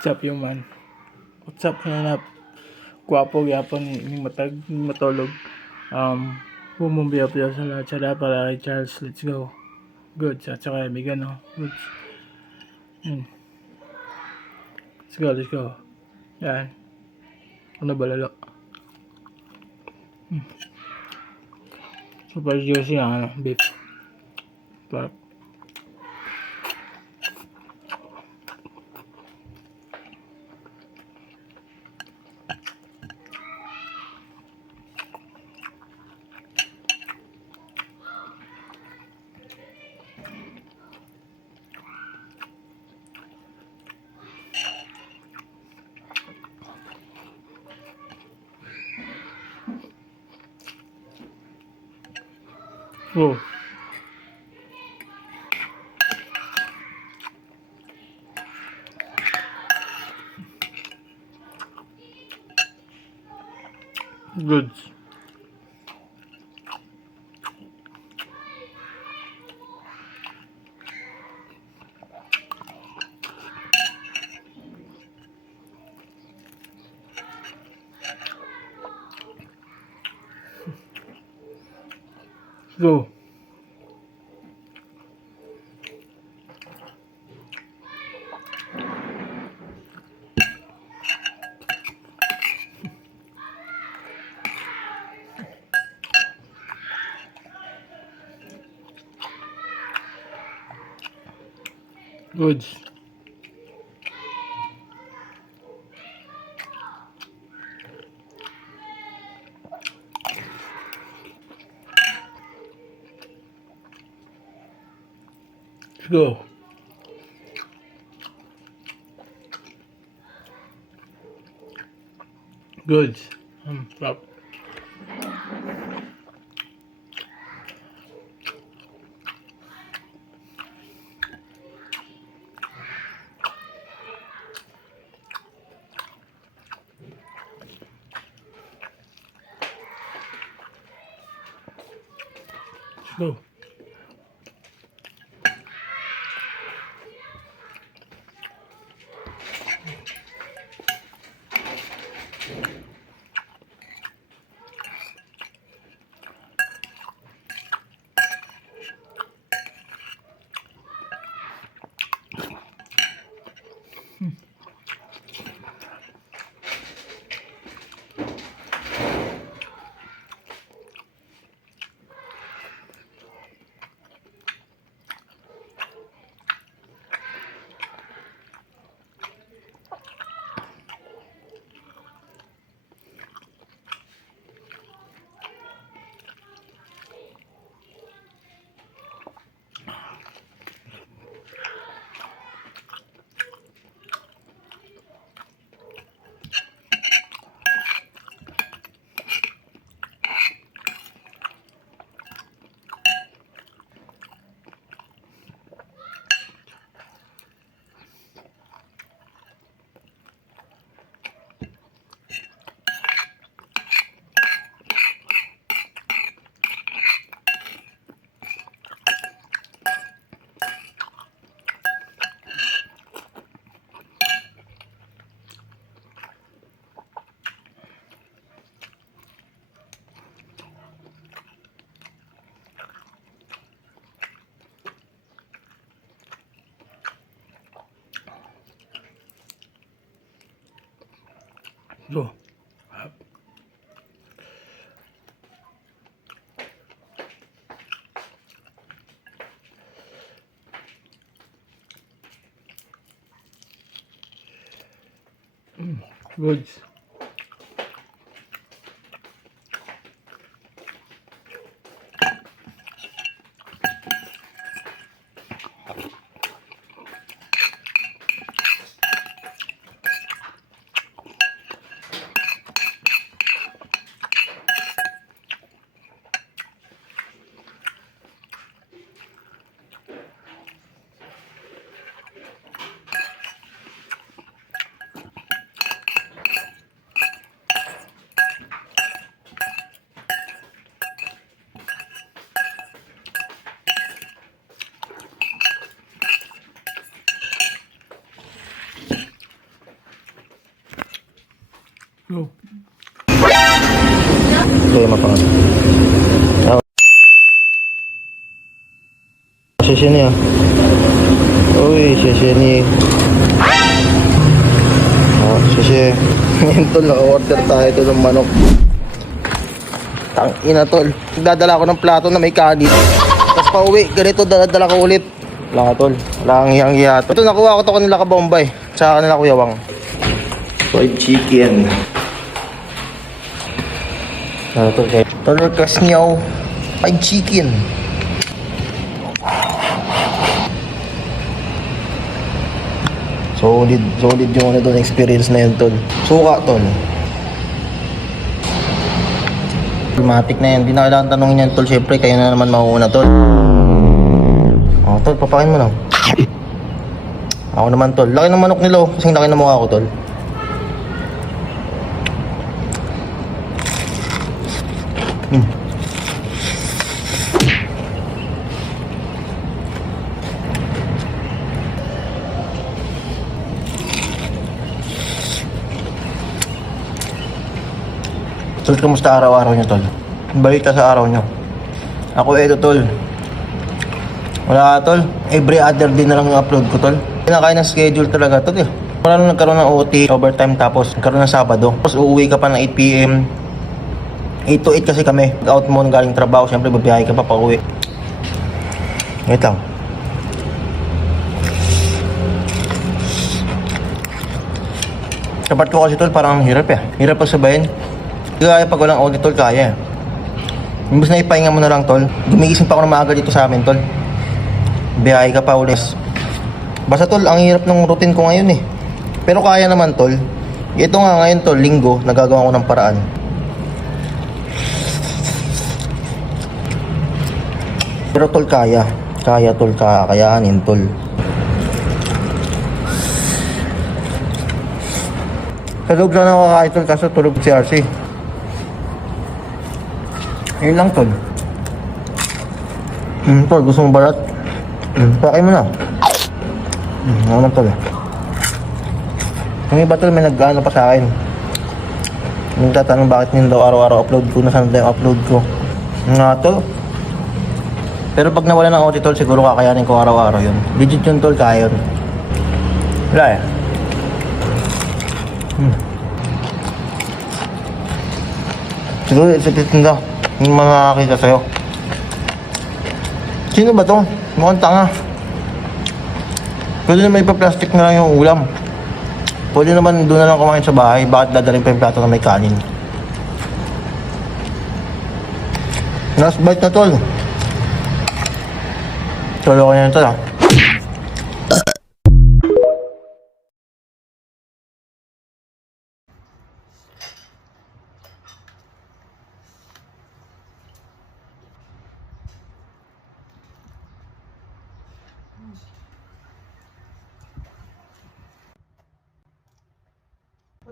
What's up yung man? What's up hanap? Gwapo yapon ni matag matulog. Bumumbiya-biya sa lahat sa para kay Charles. Let's go. Good. At saka Megan, no? Good. Let's go, let's go. Yan. Ano ba lalo? Super juicy ang beef. But, oh. Good. Go. Good. Let's go. Good. Stop. Let's go. Go. Good. Go. Kaya mapangat. Sesi ni ah. Uy, sesi ni. Sesi. Ngayon tol, naka-order tayo ito ng manok. Tangina tol. Dadala ko ng plato na may kanin. Tapos pauwi, ganito dala ko ulit. Wala ka tol. Wala kang hiyang-hiya. Ito nakuha ko to kanila ka Bombay. Sa kanila Kuya Wang. Fried chicken. Ano to kay? Tol, request niyo. Fried chicken. Solid yung ano doon, experience na yun tol. Suka tol. Matic na yan, hindi na kailangan tanongin yan tol. Siyempre kayo na naman mauuna tol. Tol, papakin mo na. Ako naman tol, laki ng manok nilo. Kasing laki ng mukha ko tol. Tol, kamusta araw-araw nyo tol? Balita sa araw nyo. Ako eto tol. Wala ka tol. Every other day na lang yung upload ko tol. Pinakain ng schedule talaga tol eh. Wala nung nagkaroon ng OT, overtime tapos nagkaroon ng Sabado. Tapos uuwi ka pa ng 8 PM. 8 to 8 kasi kami. Out mo nang galing trabaho, syempre babiyahe ka pa pauwi. Wait lang. Sapat ko kasi tol, parang hirap eh. Hirap pagsabayin. Kaya pag walang OT tol, kaya eh. Imbes na ipahinga mo na lang tol. Gumigising pa ako ng maaga dito sa amin tol. Biyahe ka pa ulit. Basta tol, ang hirap ng routine ko ngayon eh. Pero kaya naman tol. Ito nga ngayon tol, linggo, nagagawa ko ng paraan. Pero tol, kaya. Kaya tol, kakayanin tol. Sa loob sana ako kakain tol, kaso tulog si RC. Ayun lang tol. Tol, gusto mong balat? Pakain mo na. Ano tol eh. Yung iba tol, may nag-ano pa sa akin. Nagtatanong bakit nyo daw araw-araw upload ko, nasaan daw yung upload ko. Nga tol. Pero pag nawala ng OT tol, siguro kakayanin ko araw-araw yun. Legit yun tol, kaya yun. Wala eh. Siguro ititinda yung mga nakakita sa'yo. Sino ba to? Mukhang tanga. Pwede naman ipa-plastic na lang yung ulam. Pwede naman doon na lang kumain sa bahay. Bakit dadalhin pa yung plato na may kanin? Last bite na tol. Tolo ko yan tol ah.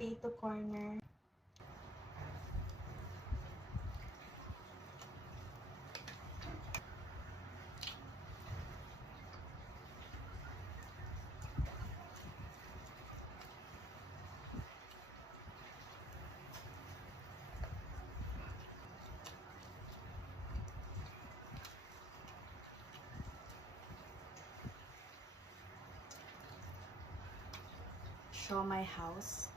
Potato corner. Show my house.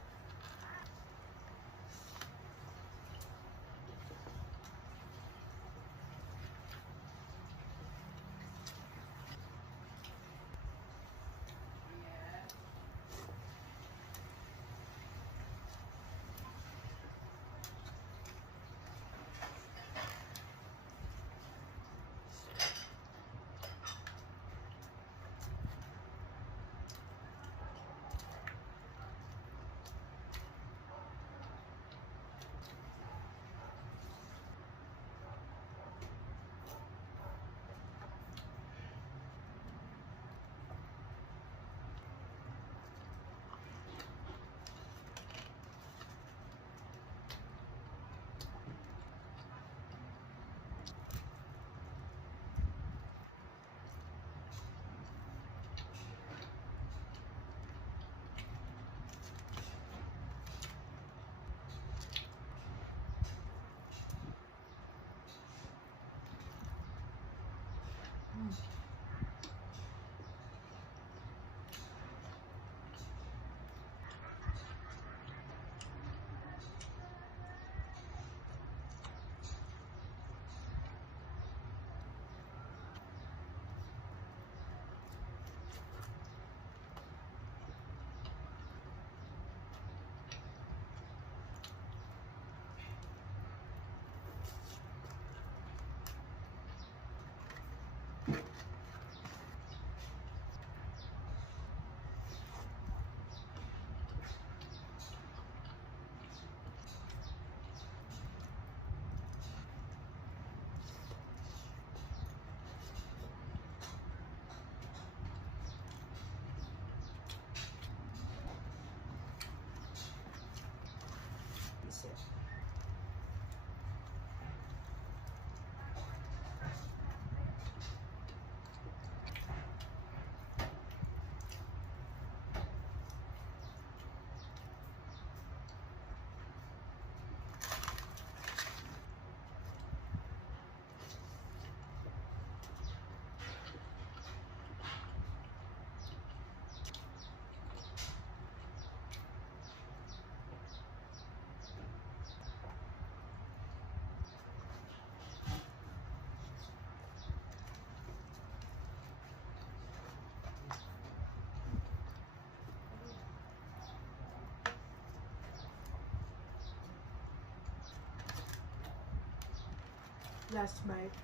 Last bite.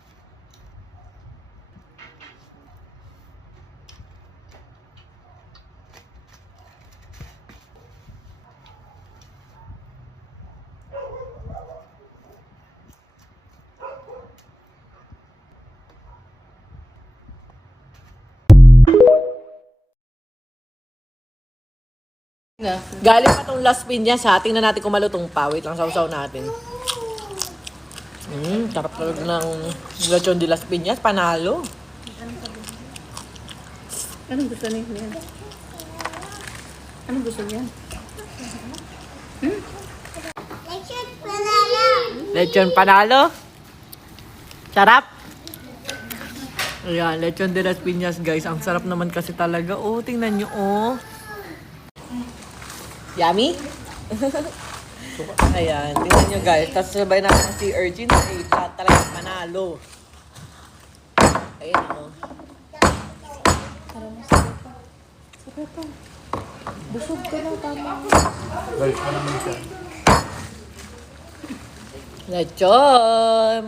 Galing pa tong Las Piñas ha. Tingnan natin kung malutong pa. Wait lang, sausaw natin. Sarap talaga ng lechon de Las Piñas. Panalo. Anong gusto niya? Anong gusto niya? Lechon panalo. Sarap. Ayan, lechon de Las Piñas guys. Ang sarap naman kasi talaga. Oh, tingnan nyo oh. Yummy? Ayan, tingnan nyo guys. Tapos sabay natin ang sea urchin. Ay, talagang panalo. Ayan oh. Busog ka na, tama. Guys, ano naman siya? Lechon!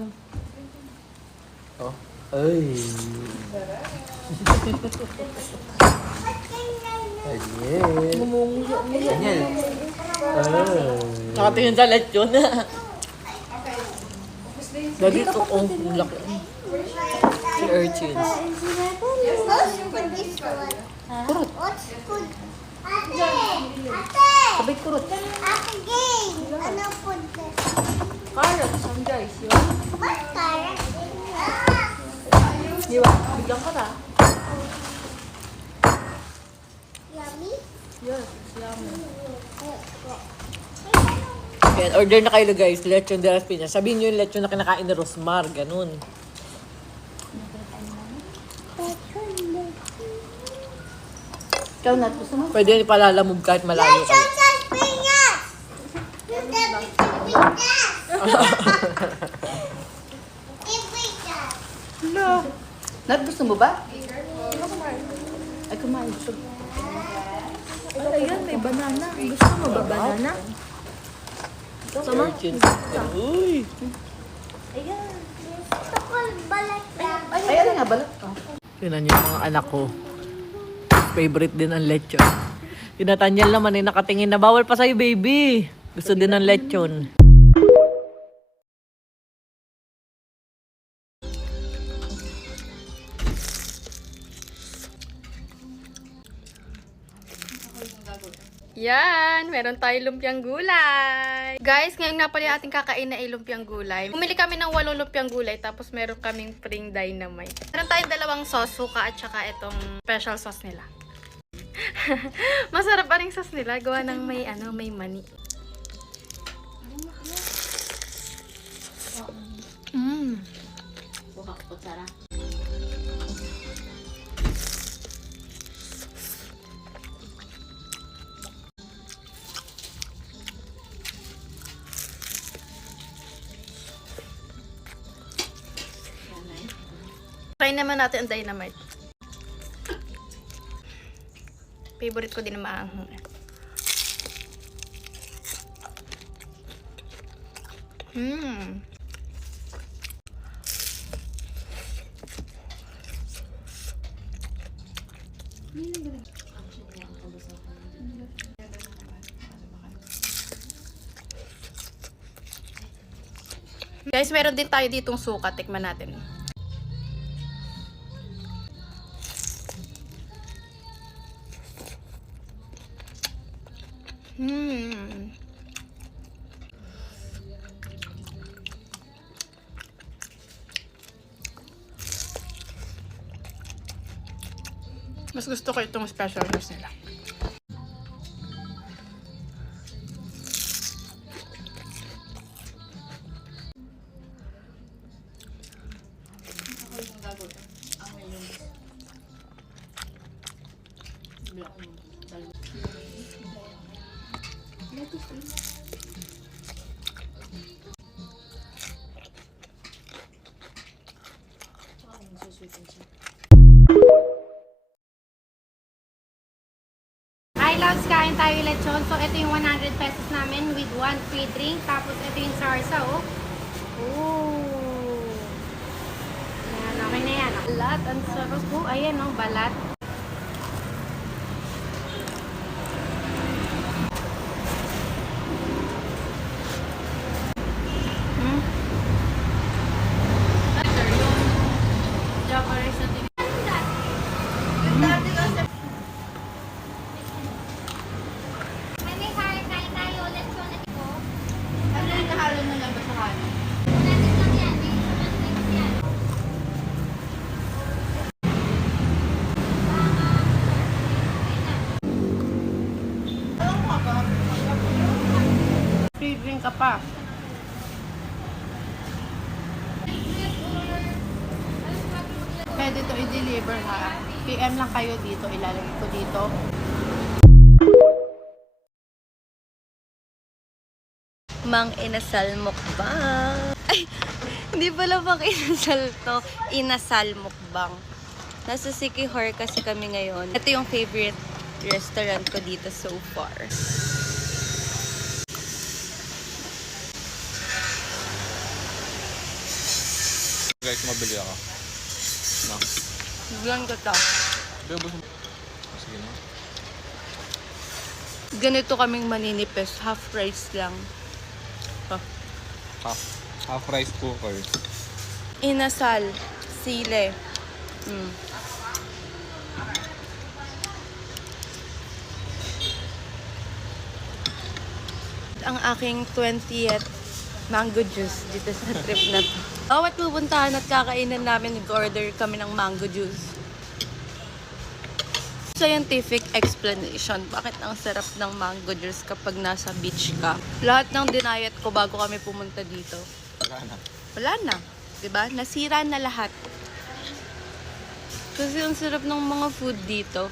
Oh. Ay. Ayan. Nakatingin sa lechon. Dali ko kung laki. Si urchins. Kurot. Sabay kurot. Ano po? Carrots, ang guys. Yun. What carrot? Di ba? Biglang ka na. Yummy? Yes, yummy. Ayan, order na kayo guys. Lechon de Las Piñas. Sabihin nyo yung lechon na kinakain ni Rosmar. Ganun. Ikaw na, gusto mo? Pwede yun ipalalamog kahit malayo kayo. Sa Piñas! Yung Piñas! Piñas! No. Nat, gusto mo ba? Ay, kumain. Gusto. Ay, ayan, may banana. Gusto mo ba banana? Sama? Urchins. Uy! Gusto ko balat lang. Ay, ano nga, balat? Oh. Tingnan niyo yung mga anak ko. Favorite din ang lechon. Tinatanyal naman eh, nakatingin na bawal pa sa'yo, baby. Gusto din ng lechon. Yan, meron tayong lumpiang gulay. Guys, ngayon nga pala yung ating kakain na ay lumpiang gulay. Bumili kami ng 8 lumpiang gulay, tapos meron kaming spring dynamite. Meron tayong dalawang sauce, suka at saka itong special sauce nila. Masarap pa rin sauce nila, gawa ng may, may mani. Try naman natin ang dynamite. Favorite ko din ang maanghang. Guys, meron din tayo ditong suka. Tikman natin. Mas gusto ko itong special sauce nila. Hi loves, kain tayo lechon. So ito yung 100 pesos namin with 1 free drink. Tapos ito yung sarsa, oh. Ooh. Balat, ang sarap po. Ayan, oh, balat. Java rice na din. Mami, kain tayo. Let's go na dito. Ano yung nahalo na lang ba sa kanin? Natin lang yan. May snacks yan. Free drink ka pa. Pwede to i-deliver ha. PM lang kayo dito. Ilalagay ko dito. Mang inasal mukbang. Ay, hindi pala pang inasal to. Inasal mukbang. Nasa Sikihor kasi kami ngayon. Ito yung favorite restaurant ko dito so far. Guys, mabili ako. No. Bigyan ko to. Sige na. Ganito kaming maninipis. Half price lang. Half rice cooker. Inasal. Sile. Ang aking 20th mango juice dito sa trip na to. Bawat pupuntahan at kakainan namin, nag-order kami ng mango juice. Scientific explanation, bakit ang sarap ng mango juice kapag nasa beach ka. Lahat ng dinayat ko bago kami pumunta dito. Wala na. Diba? Nasira na lahat. Kasi ang sarap ng mga food dito.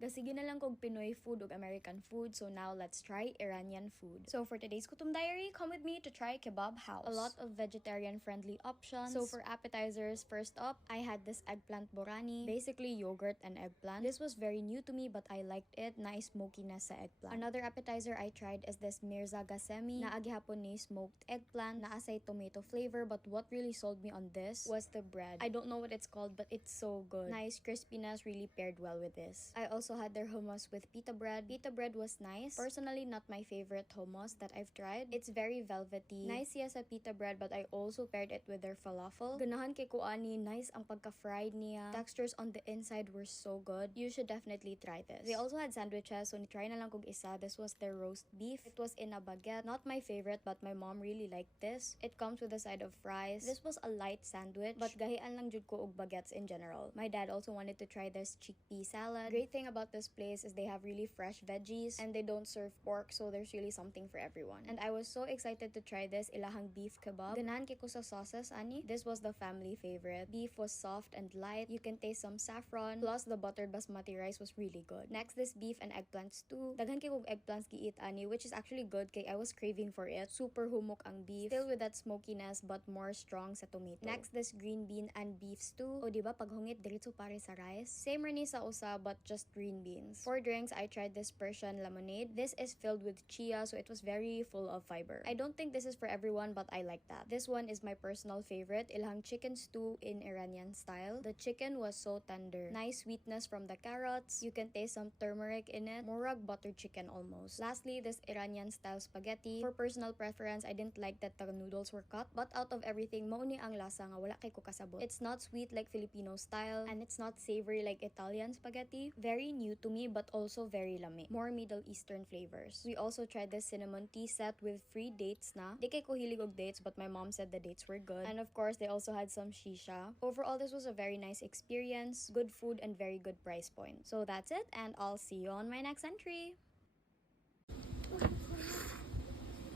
Gasige na lang kog Pinoy food ug American food, so now let's try Iranian food. So for today's Kutum Diary, come with me to try Kebab House. A lot of vegetarian-friendly options. So for appetizers, first up, I had this eggplant borani, basically yogurt and eggplant. This was very new to me but I liked it. Nice smokiness sa eggplant. Another appetizer I tried is this Mirza Gasemi, na agihapon ni smoked eggplant, na asay tomato flavor, but what really sold me on this was the bread. I don't know what it's called but it's so good. Nice crispiness, really paired well with this. I also had their hummus with pita bread. Pita bread was nice. Personally, not my favorite hummus that I've tried. It's very velvety. Nice siya sa pita bread, but I also paired it with their falafel. Ganahan kay ko ani, nice ang pagka-fried niya. Textures on the inside were so good. You should definitely try this. They also had sandwiches, so ni-try na lang kog isa. This was their roast beef. It was in a baguette. Not my favorite, but my mom really liked this. It comes with a side of fries. This was a light sandwich, but gahian lang jud ko og baguettes in general. My dad also wanted to try this chickpea salad. Great thing about this place is they have really fresh veggies and they don't serve pork, so there's really something for everyone. And I was so excited to try this ilahang beef kebab. Ganahan kay ko sa sauces ani. This was the family favorite. Beef was soft and light. You can taste some saffron, plus the buttered basmati rice was really good. Next, this beef and eggplant stew. Daghan kay kog eggplants giit ani, which is actually good kay I was craving for it. Super humok ang beef, still with that smokiness but more strong sa tomato. Next, this green bean and beef stew. O diba pag hungit diretso pare sa rice. Same rin ni sa usa but just green beans. For drinks, I tried this Persian lemonade. This is filled with chia, so it was very full of fiber. I don't think this is for everyone, but I like that. This one is my personal favorite, ilhang chicken stew in Iranian style. The chicken was so tender. Nice sweetness from the carrots. You can taste some turmeric in it. Murag buttered chicken almost. Lastly, this Iranian style spaghetti. For personal preference, I didn't like that the noodles were cut, but out of everything, mauni ang lasa nga wala kay ko kasabot. It's not sweet like Filipino style, and it's not savory like Italian spaghetti. Very new to me, but also very lami. More Middle Eastern flavors. We also tried this cinnamon tea set with free dates na. Di kay ko hilig og dates, but my mom said the dates were good. And of course, they also had some shisha. Overall, this was a very nice experience, good food, and very good price point. So that's it, and I'll see you on my next entry.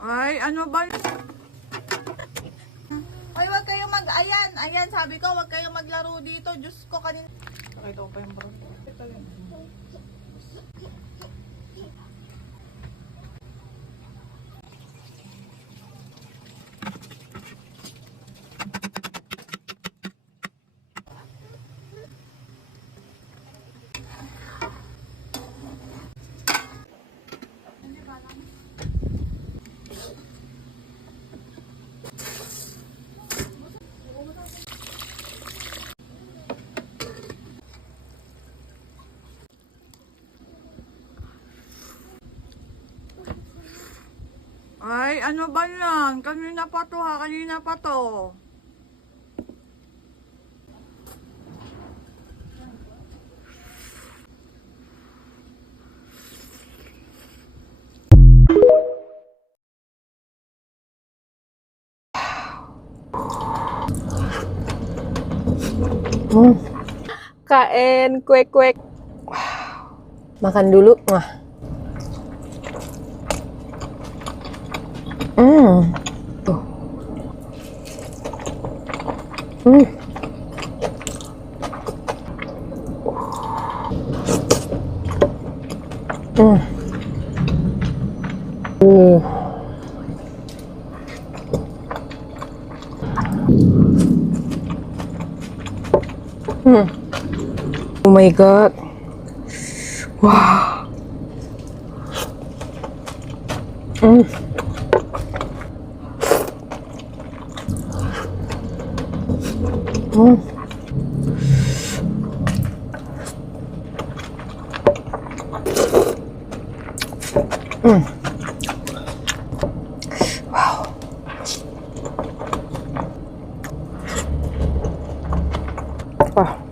Ay, ano ba? Ay, wag kayong ayan, ayan, sabi ko, wag kayong maglaro dito. Diyos ko kanina. Nakita ko pa yung bro. Ito yun. Ay, ano ba yan? Kanina pa to ha, kanina pa to. Kain, kwek-kwek. Makan dulu. Wah. Tuh. Oh my god. Wow. Wow.